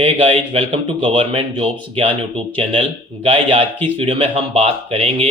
Hey guys, welcome to government jobs ज्ञान YouTube channel. Guys, आज की इस वीडियो में हम बात करेंगे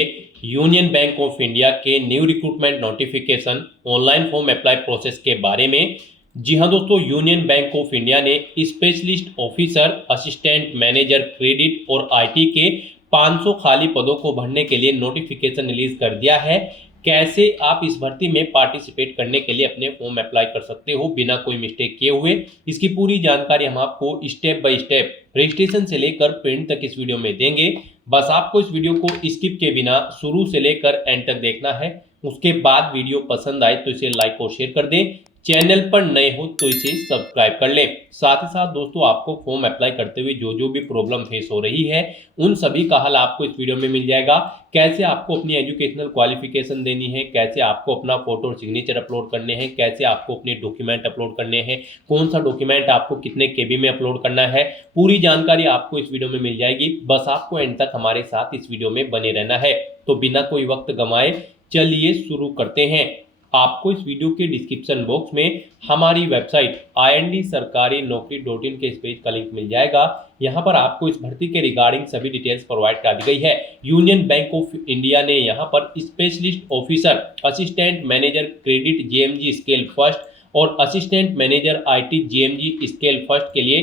यूनियन बैंक ऑफ इंडिया के new recruitment notification online form apply process के बारे में। जी हाँ दोस्तों, यूनियन बैंक ऑफ इंडिया ने specialist officer, assistant manager credit और आईटी के 500 खाली पदों को भरने के लिए नोटिफिकेशन रिलीज कर दिया है। कैसे आप इस भर्ती में पार्टिसिपेट करने के लिए अपने फॉर्म अप्लाई कर सकते हो बिना कोई मिस्टेक किए हुए, इसकी पूरी जानकारी हम आपको स्टेप बाय स्टेप रजिस्ट्रेशन से लेकर प्रिंट तक इस वीडियो में देंगे। बस आपको इस वीडियो को स्किप के बिना शुरू से लेकर एंड तक देखना है। उसके बाद वीडियो पसंद आए तो इसे लाइक और शेयर कर दें। चैनल पर नए हो तो इसे सब्सक्राइब कर लें। साथ ही साथ दोस्तों, आपको फॉर्म अप्लाई करते हुए जो भी प्रॉब्लम फेस हो रही है उन सभी का हल आपको इस वीडियो में मिल जाएगा। कैसे आपको अपनी एजुकेशनल क्वालिफिकेशन देनी है, कैसे आपको अपना फोटो और सिग्नेचर अपलोड करने हैं, कैसे आपको अपने डॉक्यूमेंट अपलोड करने हैं, कौन सा डॉक्यूमेंट आपको कितने केबी में अपलोड करना है, पूरी जानकारी आपको इस वीडियो में मिल जाएगी। बस आपको एंड तक हमारे साथ इस वीडियो में बने रहना है। तो बिना कोई वक्त गंवाए चलिए शुरू करते हैं। आपको इस वीडियो के डिस्क्रिप्शन बॉक्स में हमारी वेबसाइट IND-sarkari-naukri.in के इस पेज का लिंक मिल जाएगा। यहाँ पर आपको इस भर्ती के रिगार्डिंग सभी डिटेल्स प्रोवाइड कर दी गई है। यूनियन बैंक ऑफ इंडिया ने यहाँ पर specialist officer, assistant manager credit JMG scale first और assistant manager IT JMG scale first के लिए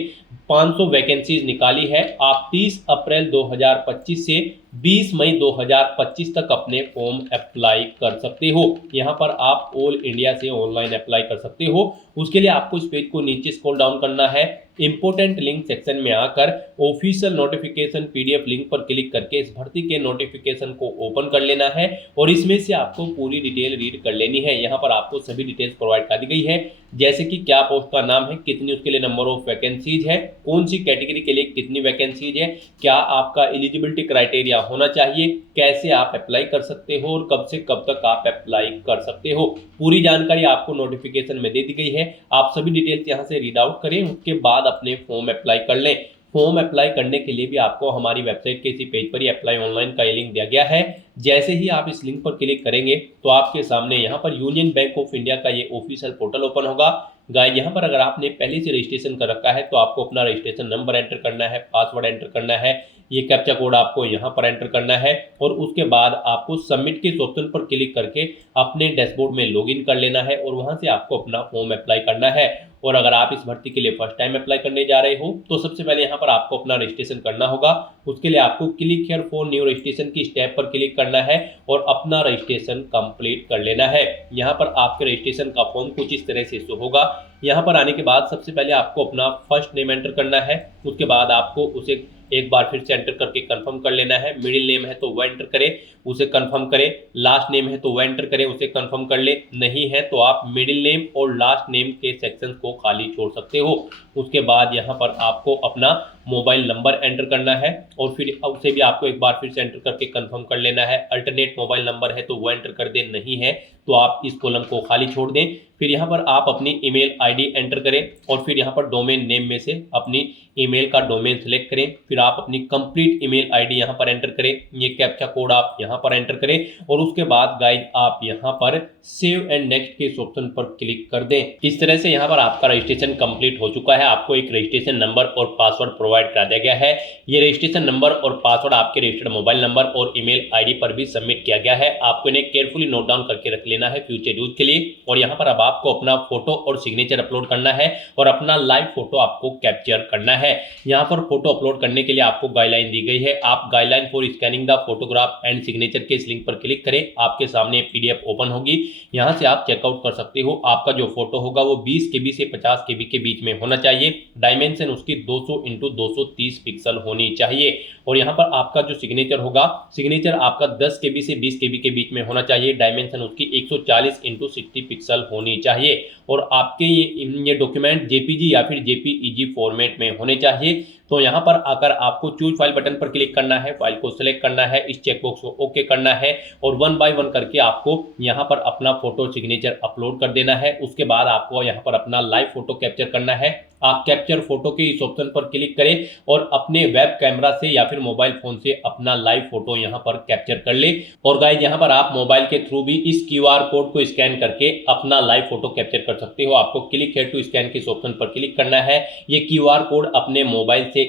500 वैकेंसीज निकाली है। आप 30 अप्रैल 2025 से 20 मई 2025 तक अपने फॉर्म अप्लाई कर सकते हो। यहाँ पर आप ऑल इंडिया से ऑनलाइन अप्लाई कर सकते हो। उसके लिए आपको इस पेज को नीचे स्क्रॉल डाउन करना है। इंपोर्टेंट लिंक सेक्शन में आकर ऑफिशियल नोटिफिकेशन PDF लिंक पर क्लिक करके इस भर्ती के नोटिफिकेशन को ओपन कर लेना है और इसमें से आपको पूरी डिटेल रीड कर लेनी है। यहाँ पर आपको सभी डिटेल्स प्रोवाइड कर दी गई है, जैसे कि क्या पोस्ट का नाम है, कितनी उसके लिए नंबर ऑफ वैकेंसीज है, कौन सी कैटेगरी के लिए कितनी वैकेंसीज है, क्या आपका एलिजिबिलिटी क्राइटेरिया होना चाहिए, कैसे आप अप्लाई कर सकते हो और कब से कब तक आप अप्लाई कर सकते हो। पूरी जानकारी आपको नोटिफिकेशन में दे दी गई है। आप सभी डिटेल्स यहाँ से रीड आउट करें, उसके बाद अपने फॉर्म अप्लाई कर लें। फॉर्म अप्लाई करने के लिए भी आपको हमारी वेबसाइट के इसी पेज पर ही अप्लाई ऑनलाइन का लिंक दिया गया है। जैसे ही आप इस लिंक पर क्लिक करेंगे तो आपके सामने यहाँ पर यूनियन बैंक ऑफ इंडिया का ये ऑफिशियल पोर्टल ओपन होगा। गाइस, यहाँ पर अगर आपने पहले से रजिस्ट्रेशन कर रखा है तो आपको अपना रजिस्ट्रेशन नंबर एंटर करना है, पासवर्ड एंटर करना है, ये कैप्चा कोड आपको यहाँ पर एंटर करना है और उसके बाद आपको सबमिट के ऑप्शन पर क्लिक करके अपने डैशबोर्ड में लॉगिन कर लेना है और वहाँ से आपको अपना फॉर्म अप्लाई करना है। और अगर आप इस भर्ती के लिए फर्स्ट टाइम अप्लाई करने जा रहे हो तो सबसे पहले यहाँ पर आपको अपना रजिस्ट्रेशन करना होगा। उसके लिए आपको click here for new registration की स्टेप पर क्लिक करना है और अपना रजिस्ट्रेशन कंप्लीट कर लेना है। यहाँ पर आपके रजिस्ट्रेशन का फॉर्म कुछ इस तरह से शो होगा। यहाँ पर आने के बाद सबसे पहले आपको अपना फर्स्ट नेम एंटर करना है। उसके बाद आपको उसे एक बार फिर से एंटर करके कंफर्म कर लेना है। मिडिल नेम है तो वो एंटर करें, उसे कंफर्म करें। लास्ट नेम है तो वो एंटर करें, उसे कंफर्म कर ले। नहीं है तो आप मिडिल नेम और लास्ट नेम के सेक्शन को खाली छोड़ सकते हो। उसके बाद यहाँ पर आपको अपना मोबाइल नंबर एंटर करना है और फिर उसे भी आपको एक बार फिर से एंटर करके कंफर्म कर लेना है। अल्टरनेट मोबाइल नंबर है तो वो एंटर कर दें, नहीं है तो आप इस कॉलम को खाली छोड़ दें। फिर यहाँ पर आप अपनी ईमेल ID एंटर करें और फिर यहाँ पर डोमेन नेम में से अपनी ईमेल का डोमेन सेलेक्ट करें। फिर आप अपनी कंप्लीट ईमेल ID यहाँ पर एंटर करें, ये कैप्चा कोड आप यहाँ पर एंटर करें और उसके बाद गाइस आप यहाँ पर सेव एंड नेक्स्ट के इस ऑप्शन पर क्लिक कर दें। इस तरह से यहाँ पर आपका रजिस्ट्रेशन कंप्लीट हो चुका है। आपको एक रजिस्ट्रेशन नंबर और पासवर्ड प्रोवाइड करा दिया गया है। ये रजिस्ट्रेशन नंबर और पासवर्ड आपके रजिस्टर्ड मोबाइल नंबर और ईमेल ID पर भी सबमिट किया गया है। आपको इन्हें केयरफुली नोट डाउन करके रख लेना है फ्यूचर यूज के लिए। और यहाँ पर अब आपको अपना फोटो और सिग्नेचर अपलोड करना है और अपना लाइव फोटो आपको कैप्चर करना है। यहाँ पर फोटो अपलोड करने के लिए आपको गाइडलाइन दी गई है। आप guideline for scanning the photograph and signature के इस लिंक पर क्लिक करें। आपके सामने PDF ओपन होगी, यहाँ से आप चेकआउट कर सकते हो। आपका जो फोटो होगा वो 20 KB से 50 KB के बीच में होना चाहिए। डायमेंशन उसकी 200 × 230 पिक्सल होनी चाहिए। और यहाँ पर आपका जो सिग्नेचर होगा, सिग्नेचर आपका 10 KB से 20 KB के बीच में होना चाहिए। डायमेंशन उसकी 140 × 60 पिक्सल होनी चाहिए और आपके ये डॉक्यूमेंट JPG या फिर JPEG फॉर्मेट में होने चाहिए। तो यहाँ पर आकर आपको चूज फाइल बटन पर क्लिक करना है, फाइल को सिलेक्ट करना है, इस चेकबॉक्स को ओके करना है और 1 बाय 1 करके आपको यहाँ पर अपना फोटो सिग्नेचर अपलोड कर देना है। उसके बाद आपको यहाँ पर अपना लाइव फोटो कैप्चर करना है। आप कैप्चर फोटो के इस ऑप्शन पर क्लिक करें और अपने वेब कैमरा से या फिर मोबाइल फोन से अपना लाइव फोटो यहाँ पर कैप्चर कर ले। और गाइस यहाँ पर आप मोबाइल के थ्रू भी इस QR कोड को स्कैन करके अपना लाइव फोटो कैप्चर कर सकते हो। आपको क्लिक हियर टू स्कैन के इस ऑप्शन पर क्लिक करना है। ये QR कोड अपने मोबाइल से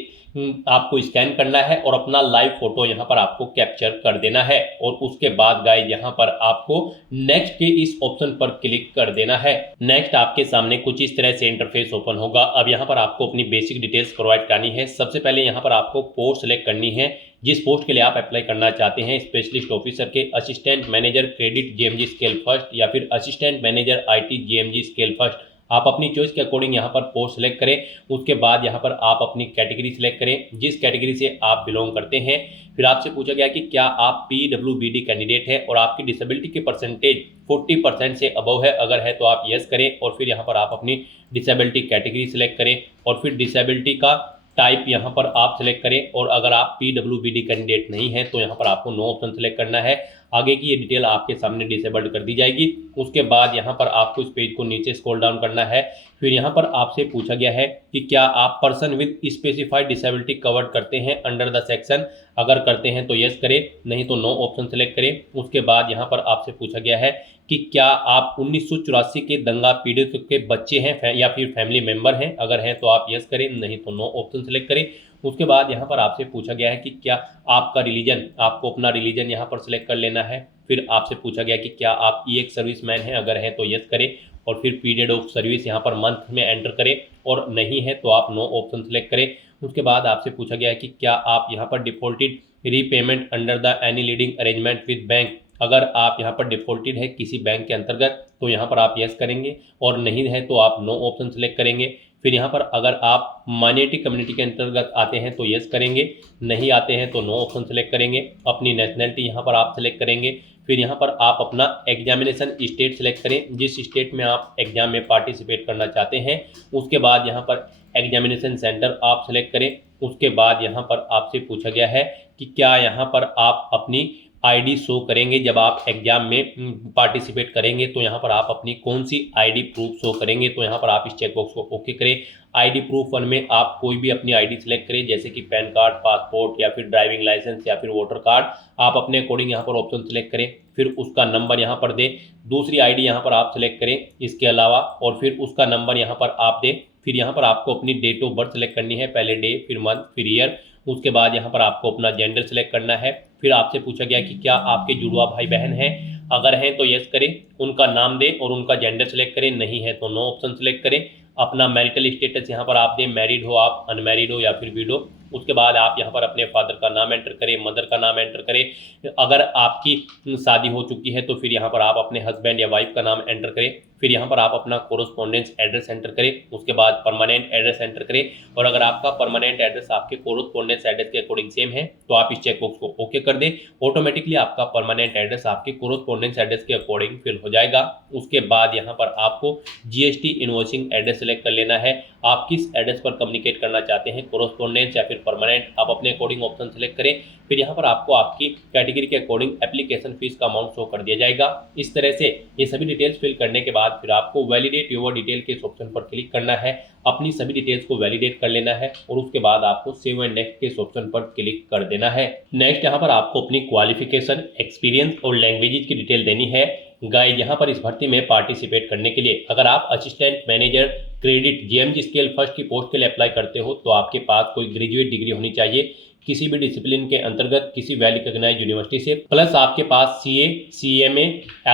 आपको स्कैन करना है और अपना लाइव फोटो यहाँ पर आपको कैप्चर कर देना है और उसके बाद गाइस यहाँ पर आपको नेक्स्ट के इस ऑप्शन पर क्लिक कर देना है। नेक्स्ट आपके सामने कुछ इस तरह से इंटरफेस ओपन होगा। अब यहाँ पर आपको अपनी बेसिक डिटेल्स प्रोवाइड करनी है। सबसे पहले यहाँ पर आपको पोस्ट सेलेक्ट करनी है, जिस पोस्ट के लिए आप अप्लाई करना चाहते हैं, स्पेशलिस्ट ऑफिसर के, assistant manager credit GMG scale first या फिर assistant manager IT GMG scale first. आप अपनी चॉइस के अकॉर्डिंग यहाँ पर पोस्ट सेलेक्ट करें। उसके बाद यहाँ पर आप अपनी कैटेगरी सेलेक्ट करें, जिस कैटेगरी से आप बिलोंग करते हैं। फिर आपसे पूछा गया कि क्या आप PWBD कैंडिडेट है और आपकी डिसेबिलिटी की परसेंटेज 40% से अबव है, अगर है तो आप यस करें और फिर यहाँ पर आप अपनी डिसेबिलिटी कैटेगरी सेलेक्ट करें और फिर डिसेबिलिटी का टाइप यहाँ पर आप सेलेक्ट करें और अगर आप PWBD कैंडिडेट नहीं है तो यहाँ पर आपको नो ऑप्शन सेलेक्ट करना है। आगे की ये डिटेल आपके सामने डिसेबल्ड कर दी जाएगी। उसके बाद यहाँ पर आपको इस पेज को नीचे स्क्रॉल डाउन करना है। फिर यहाँ पर आपसे पूछा गया है कि क्या आप person with specified disability covered करते हैं अंडर द सेक्शन, अगर करते हैं तो यस करें, नहीं तो नो ऑप्शन सेलेक्ट करें। उसके बाद यहाँ पर आपसे पूछा गया है कि क्या आप 1984 के दंगा पीड़ित के बच्चे हैं या फिर फैमिली मेंबर हैं, अगर हैं तो आप यस करें, नहीं तो नो ऑप्शन सेलेक्ट करें। उसके बाद यहाँ पर आपसे पूछा गया है कि क्या आपका रिलीजन, आपको अपना रिलीजन यहाँ पर सिलेक्ट कर लेना है। फिर आपसे पूछा गया कि क्या आप EX सर्विसमैन हैं, अगर हैं तो यस करें और फिर पीरियड ऑफ सर्विस यहाँ पर मंथ में एंटर करें और नहीं है तो आप नो ऑप्शन सेलेक्ट करें। उसके बाद आपसे पूछा गया है कि क्या आप यहाँ पर defaulted repayment under the any leading arrangement with bank, अगर आप यहाँ पर डिफॉल्टेड है किसी बैंक के अंतर्गत तो यहाँ पर आप यस करेंगे और नहीं है तो आप नो ऑप्शन सेलेक्ट करेंगे। फिर यहाँ पर अगर आप माइनॉरिटी कम्युनिटी के अंतर्गत आते हैं तो यस करेंगे, नहीं आते हैं तो नो ऑप्शन सेलेक्ट करेंगे। अपनी नेशनैलिटी यहाँ पर आप सेलेक्ट करेंगे। फिर यहाँ पर आप अपना एग्जामिनेशन स्टेट सेलेक्ट करें, जिस स्टेट में आप एग्जाम में पार्टिसिपेट करना चाहते हैं। उसके बाद यहाँ पर एग्जामिनेशन सेंटर आप सेलेक्ट करें। उसके बाद यहाँ पर आपसे पूछा गया है कि क्या यहाँ पर आप अपनी ID शो करेंगे, जब आप एग्जाम में पार्टिसिपेट करेंगे तो यहाँ पर आप अपनी कौन सी ID प्रूफ शो करेंगे, तो यहाँ पर आप इस चेकबॉक्स को ओके करें। ID प्रूफ 1 में आप कोई भी अपनी ID सेलेक्ट करें, जैसे कि पैन कार्ड, पासपोर्ट या फिर ड्राइविंग लाइसेंस या फिर वोटर कार्ड। आप अपने अकॉर्डिंग यहाँ पर ऑप्शन सेलेक्ट करें, फिर उसका नंबर यहाँ पर दें। दूसरी ID यहाँ पर आप सेलेक्ट करें इसके अलावा और फिर उसका नंबर यहाँ पर आप दें। फिर यहाँ पर आपको अपनी डेट ऑफ बर्थ सेलेक्ट करनी है, पहले डे फिर मंथ फिर ईयर। उसके बाद यहाँ पर आपको अपना जेंडर सेलेक्ट करना है। फिर आपसे पूछा गया कि क्या आपके जुड़वा भाई बहन हैं, अगर हैं तो यस करें, उनका नाम दें और उनका जेंडर सेलेक्ट करें, नहीं है तो नो ऑप्शन सेलेक्ट करें। अपना मैरिटल स्टेटस यहाँ पर आप दें, मैरिड हो आप, अनमैरिड हो या फिर विडो। उसके बाद आप यहाँ पर अपने फादर का नाम एंटर करें, मदर का नाम एंटर करें। अगर आपकी शादी हो चुकी है तो फिर यहाँ पर आप अपने हस्बैंड या वाइफ का नाम एंटर करें। फिर यहाँ पर आप अपना कोरोस्पोंडेंस एड्रेस एंटर करें। उसके बाद परमानेंट एड्रेस एंटर करें और अगर आपका परमानेंट एड्रेस आपके कोरोस्पोंडेंस एड्रेस के अकॉर्डिंग सेम है तो आप इस चेकबॉक्स को ओके कर दें। ऑटोमेटिकली आपका परमानेंट एड्रेस आपके कोरोस्पोंडेंस एड्रेस के अकॉर्डिंग फिल हो जाएगा। उसके बाद यहाँ पर आपको GST इनवॉइसिंग एड्रेस सेलेक्ट कर लेना है। आप किस एड्रेस पर कम्युनिकेट करना चाहते हैं, कोरोस्पोंडेंस या फिर परमानेंट, आप अपने अकॉर्डिंग ऑप्शन सेलेक्ट करें। फिर यहाँ पर आपको आपकी कैटेगरी के अकॉर्डिंग एप्लीकेशन फीस का अमाउंट शो कर दिया जाएगा। इस तरह से ये सभी डिटेल्स फिल करने के बाद फिर आपको वैलिडेट योर डिटेल के इस ऑप्शन पर क्लिक करना है, अपनी सभी डिटेल्स को वैलिडेट कर लेना है और उसके बाद आपको सेव एंड नेक्स्ट के इस ऑप्शन पर क्लिक कर देना है। नेक्स्ट यहाँ पर आपको अपनी क्वालिफिकेशन, एक्सपीरियंस और लैंग्वेजेज की डिटेल देनी है। गाइस यहाँ पर इस भर्ती में पार्टिसिपेट करने के लिए अगर आप assistant manager credit GMG scale first की पोस्ट के लिए अप्लाई करते हो तो आपके पास कोई ग्रेजुएट डिग्री होनी चाहिए किसी भी डिसिप्लिन के अंतर्गत किसी वेल रिकॉग्नाइज्ड यूनिवर्सिटी से, प्लस आपके पास CA, CMA,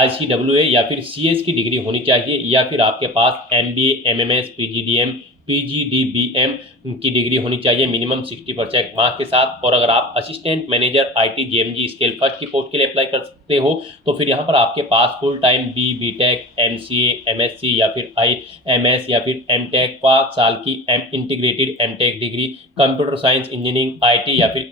LCWA या फिर CS की डिग्री होनी चाहिए या फिर आपके पास MBA, MMS, PGDM, PGDBM की डिग्री होनी चाहिए मिनिमम 60% मार्क्स के साथ। और अगर आप assistant manager IT GMG scale first की पोस्ट के लिए अप्लाई कर सकते हो तो फिर यहाँ पर आपके पास full time BTech, MCA, MSc या फिर IMS या फिर MTech 5 साल की integrated MTech degree, computer science engineering IT या फिर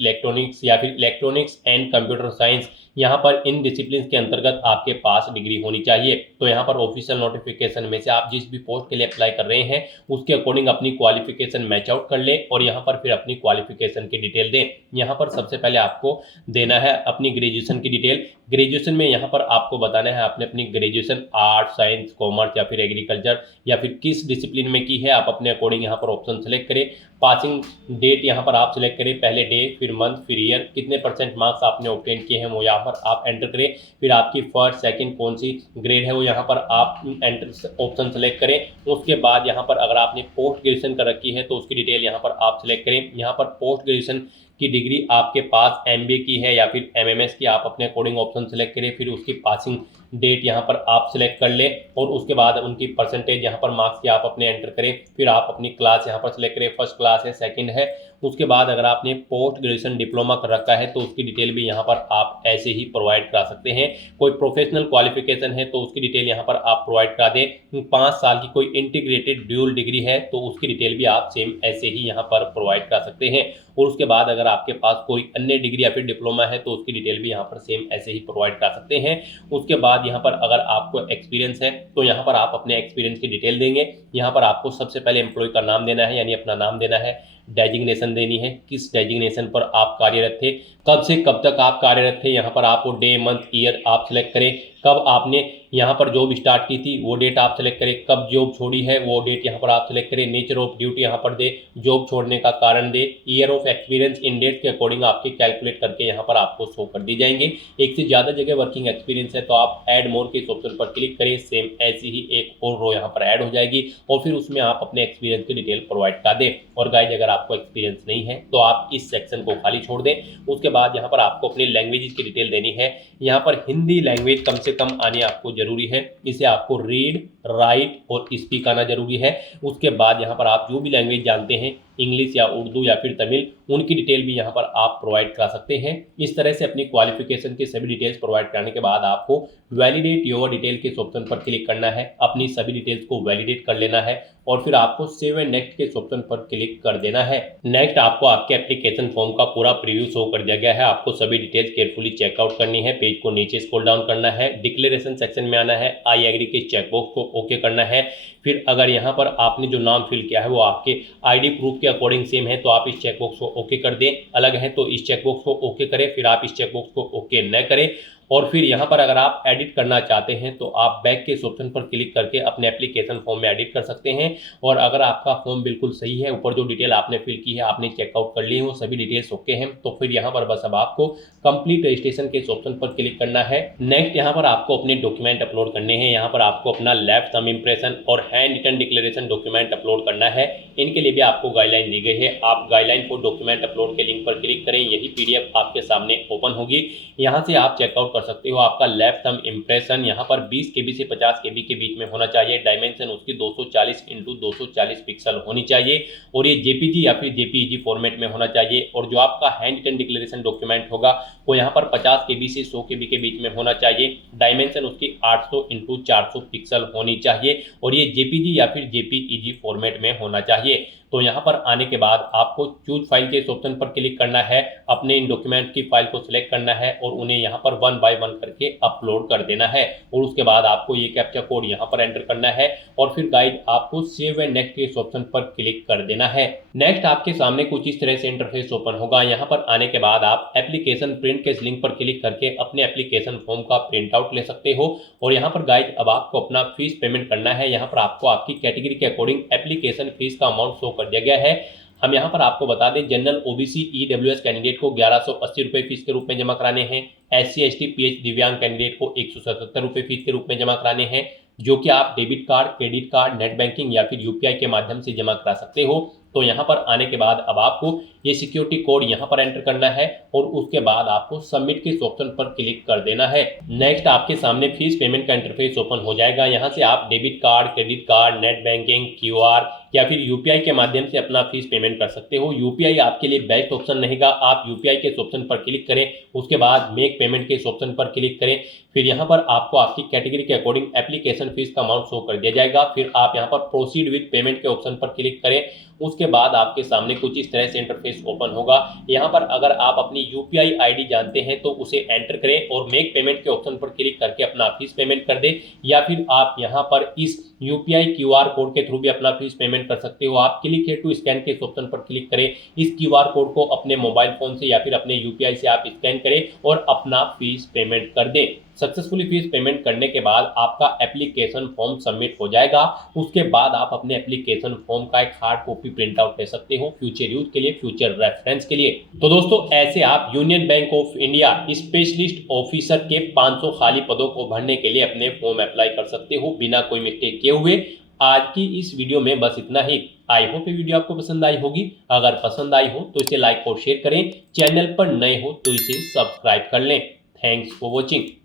इलेक्ट्रॉनिक्स एंड कंप्यूटर साइंस यहाँ पर इन डिसिप्लिन के अंतर्गत आपके पास डिग्री होनी चाहिए। तो यहाँ पर ऑफिशियल नोटिफिकेशन में से आप जिस भी पोस्ट के लिए अप्लाई कर रहे हैं उसके अकॉर्डिंग अपनी क्वालिफिकेशन मैच आउट कर लें और यहाँ पर फिर अपनी क्वालिफिकेशन की डिटेल दें। यहाँ पर सबसे पहले आपको देना है अपनी ग्रेजुएशन की डिटेल। ग्रेजुएशन में यहाँ पर आपको बताना है आपने अपनी ग्रेजुएशन आर्ट, साइंस, कॉमर्स या फिर एग्रीकल्चर या फिर किस डिसिप्लिन में की है, आप अपने अकॉर्डिंग यहाँ पर ऑप्शन सेलेक्ट करें। पासिंग डेट यहाँ पर आप सिलेक्ट करें, पहले डे, फिर मंथ, फिर ईयर, कितने % मार्क्स आपने ऑब्टेन किए हैं वो यहाँ पर आप एंटर करें। फिर आपकी फर्स्ट, सेकंड कौन सी ग्रेड है वो यहाँ पर आप एंटर ऑप्शन सेलेक्ट करें। उसके बाद यहाँ पर अगर आपने पोस्ट ग्रेजुएशन कर रखी है तो उसकी डिटेल यहाँ पर आप सिलेक्ट करें। यहाँ पर पोस्ट ग्रेजुएशन की डिग्री आपके पास MBA की है या फिर MMS की, आप अपने अकॉर्डिंग ऑप्शन सेलेक्ट करें। फिर उसकी पासिंग डेट यहाँ पर आप सिलेक्ट कर लें और उसके बाद उनकी परसेंटेज यहाँ पर मार्क्स की आप अपने एंटर करें। फिर आप अपनी क्लास यहाँ पर सिलेक्ट करें, फर्स्ट क्लास है, सेकंड है। उसके बाद अगर आपने पोस्ट ग्रेजुएशन डिप्लोमा कर रखा है तो उसकी डिटेल भी यहाँ पर आप ऐसे ही प्रोवाइड करा सकते हैं। कोई प्रोफेशनल क्वालिफिकेशन है तो उसकी डिटेल यहाँ पर आप प्रोवाइड करा दें। 5 साल की कोई इंटीग्रेटेड ड्यूल डिग्री है तो उसकी डिटेल भी आप सेम ऐसे ही यहाँ पर प्रोवाइड करा सकते हैं। और उसके बाद अगर आपके पास कोई अन्य डिग्री या फिर डिप्लोमा है तो उसकी डिटेल भी यहाँ पर सेम ऐसे ही प्रोवाइड करा सकते हैं। उसके बाद यहाँ पर अगर आपको एक्सपीरियंस है तो यहाँ पर आप अपने एक्सपीरियंस की डिटेल देंगे। यहाँ पर आपको सबसे पहले एम्प्लॉय का नाम देना है, यानी अपना नाम देना है, डेजिग्नेशन देनी है, किस डेजिग्नेशन पर आप कार्यरत थे, कब से कब तक आप कार्यरत थे। यहाँ पर आपको डे, मंथ, ईयर आप सिलेक्ट करें। कब आपने यहाँ पर जॉब स्टार्ट की थी वो डेट आप सिलेक्ट करें। कब जॉब छोड़ी है वो डेट यहाँ पर आप सिलेक्ट करें। नेचर ऑफ ड्यूटी यहाँ पर दे, जॉब छोड़ने का कारण दे। Year of experience in date के अकॉर्डिंग आपके कैलकुलेट करके यहाँ पर आपको शो कर दी जाएंगे। एक से ज़्यादा जगह वर्किंग एक्सपीरियंस है तो आप ऐड मोर के इस ऑप्शन पर क्लिक करें। सेम ऐसी ही एक और रो यहाँ पर ऐड हो जाएगी और फिर उसमें आप अपने एक्सपीरियंस की डिटेल प्रोवाइड कर दें। और गाइज अगर आपको एक्सपीरियंस नहीं है तो आप इस सेक्शन को खाली छोड़ दें। उसके बाद यहाँ पर आपको अपनी लैंग्वेज की डिटेल देनी है। यहाँ पर हिंदी लैंग्वेज कम से कम आनी आपको जरूरी है। इसे आपको रीड, राइट और स्पीक आना जरूरी है। उसके बाद यहाँ पर आप जो भी लैंग्वेज जानते हैं, इंग्लिश या उर्दू या फिर तमिल, उनकी डिटेल भी यहाँ पर आप प्रोवाइड करा सकते हैं। इस तरह से अपनी क्वालिफिकेशन की सभी डिटेल्स प्रोवाइड कराने के बाद आपको वैलिडेट योर डिटेल के ऑप्शन पर क्लिक करना है। अपनी सभी डिटेल्स को वैलिडेट कर लेना है और फिर आपको सेव एंड नेक्स्ट के ऑप्शन पर क्लिक कर देना है। नेक्स्ट आपको आपके एप्लीकेशन फॉर्म का पूरा प्रीव्यू शो कर दिया गया है। आपको सभी डिटेल्स केयरफुली चेकआउट करनी है। पेज को नीचे स्क्रॉल डाउन करना है, डिक्लेरेशन सेक्शन में आना है, आई एग्री के चेकबॉक्स को ओके करना है। फिर अगर यहाँ पर आपने जो नाम फिल किया है वो आपके ID प्रूफ के अकॉर्डिंग सेम है तो आप इस चेकबॉक्स को ओके कर दें। अलग है तो इस चेकबॉक्स को ओके करें, फिर आप इस चेकबॉक्स को ओके न करें। और फिर यहाँ पर अगर आप एडिट करना चाहते हैं तो आप बैक के इस ऑप्शन पर क्लिक करके अपने एप्लीकेशन फॉर्म में एडिट कर सकते हैं। और अगर आपका फॉर्म बिल्कुल सही है, ऊपर जो डिटेल आपने फिल की है, आपने चेकआउट कर ली है, वो सभी डिटेल्स ओके हैं, तो फिर यहाँ पर बस अब आपको कंप्लीट रजिस्ट्रेशन के इस ऑप्शन पर क्लिक करना है। नेक्स्ट यहाँ पर आपको अपने डॉक्यूमेंट अपलोड करने हैं। यहाँ पर आपको अपना लेफ्ट थंब इंप्रेशन और hand written declaration document upload करना है। इनके लिए भी आपको गाइडलाइन दी गई है। आप गाइडलाइन फॉर डॉक्यूमेंट अपलोड के लिंक पर क्लिक करें, यही PDF आपके सामने ओपन होगी। यहाँ से आप चेकआउट कर सकते हो। आपका लेफ्ट थंब इंप्रेशन यहाँ पर 20 KB से 50 KB के बीच में होना चाहिए। डायमेंशन उसकी 240 × 240 पिक्सल होनी चाहिए और ये JPG या फिर JPEG फॉर्मेट में होना चाहिए। और जो आपका हैंड रिटन डिक्लेरेशन डॉक्यूमेंट होगा वो यहाँ पर 50 KB से 100 KB के बीच में होना चाहिए। डायमेंशन उसकी 800 × 400 पिक्सल होनी चाहिए और ये JPG या फिर JPEG फॉर्मेट में होना चाहिए। तो यहाँ पर आने के बाद आपको चूज फाइल के इस ऑप्शन पर क्लिक करना है। अपने इन डॉक्यूमेंट की फाइल को सिलेक्ट करना है और उन्हें यहाँ पर 1 बाय 1 करके अपलोड कर देना है। और उसके बाद आपको ये कैप्चा कोड यहाँ पर एंटर करना है और फिर गाइड आपको सेव एंड नेक्स्ट के इस ऑप्शन पर क्लिक कर देना है। नेक्स्ट आपके सामने कुछ इस तरह से इंटरफेस ओपन होगा। यहाँ पर आने के बाद आप एप्लीकेशन प्रिंट के इस लिंक पर क्लिक करके अपने एप्लीकेशन फॉर्म का प्रिंट आउट ले सकते हो। और यहाँ पर गाइड अब आपको अपना फीस पेमेंट करना है। यहाँ पर आपको आपकी कैटेगरी के अकॉर्डिंग एप्लीकेशन फीस का अमाउंट शो कर दिया गया है। हम यहाँ पर आपको बता दें, जनरल OBC EWS कैंडिडेट को 1180 रुपये फीस के रूप में जमा कराने हैं। SC ST PH दिव्यांग कैंडिडेट को 177 रुपये फीस के रूप में जमा कराने हैं, जो कि आप debit card, credit card, net banking या फिर UPI के माध्यम से जमा करा सकते हो। तो यहाँ पर आने के बाद अब आपको ये सिक्योरिटी कोड यहाँ पर एंटर करना है और उसके बाद आपको सबमिट के इस ऑप्शन पर क्लिक कर देना है। नेक्स्ट आपके सामने फीस पेमेंट का इंटरफेस ओपन हो जाएगा। यहाँ से आप debit card, credit card, net banking, QR या फिर UPI के माध्यम से अपना फीस पेमेंट कर सकते हो। UPI आपके लिए बेस्ट ऑप्शन रहेगा। आप UPI के इस ऑप्शन पर क्लिक करें, उसके बाद मेक पेमेंट के इस ऑप्शन पर क्लिक करें। फिर यहाँ पर आपको आपकी कैटेगरी के अकॉर्डिंग एप्लीकेशन फीस का अमाउंट शो कर दिया जाएगा। फिर आप यहाँ पर प्रोसीड विद पेमेंट के ऑप्शन पर क्लिक करें, उसके बाद आपके सामने कुछ इस तरह से इंटरफेस ओपन होगा। यहाँ पर अगर आप अपनी यूपीआई आईडी जानते हैं तो उसे एंटर करें और मेक पेमेंट के ऑप्शन पर क्लिक करके अपना फीस पेमेंट कर दें, या फिर आप यहाँ पर इस यूपीआई क्यूआर कोड के थ्रू भी अपना फीस पेमेंट कर सकते हो। आप क्लिक है टू स्कैन के इस ऑप्शन पर क्लिक करें, इस क्यूआर कोड को अपने मोबाइल फोन से या फिर अपने यूपीआई से आप स्कैन करें और अपना फीस पेमेंट कर दें। सक्सेसफुली फीस पेमेंट करने के बाद आपका एप्लीकेशन फॉर्म सबमिट हो जाएगा। उसके बाद आप अपने एप्लीकेशन फॉर्म का एक हार्ड कॉपी प्रिंट आउट ले सकते हो फ्यूचर यूज के लिए, फ्यूचर रेफरेंस के लिए। तो दोस्तों ऐसे आप union Bank of India specialist officer के 500 खाली पदों को भरने के लिए अपने फॉर्म अप्लाई कर सकते हो बिना कोई मिस्टेक किए हुए। आज की इस वीडियो में बस इतना ही। आई होप ये वीडियो आपको पसंद आई होगी। अगर पसंद आई हो तो इसे लाइक और शेयर करें, चैनल पर नए हो तो इसे सब्सक्राइब कर लें। Thanks for watching.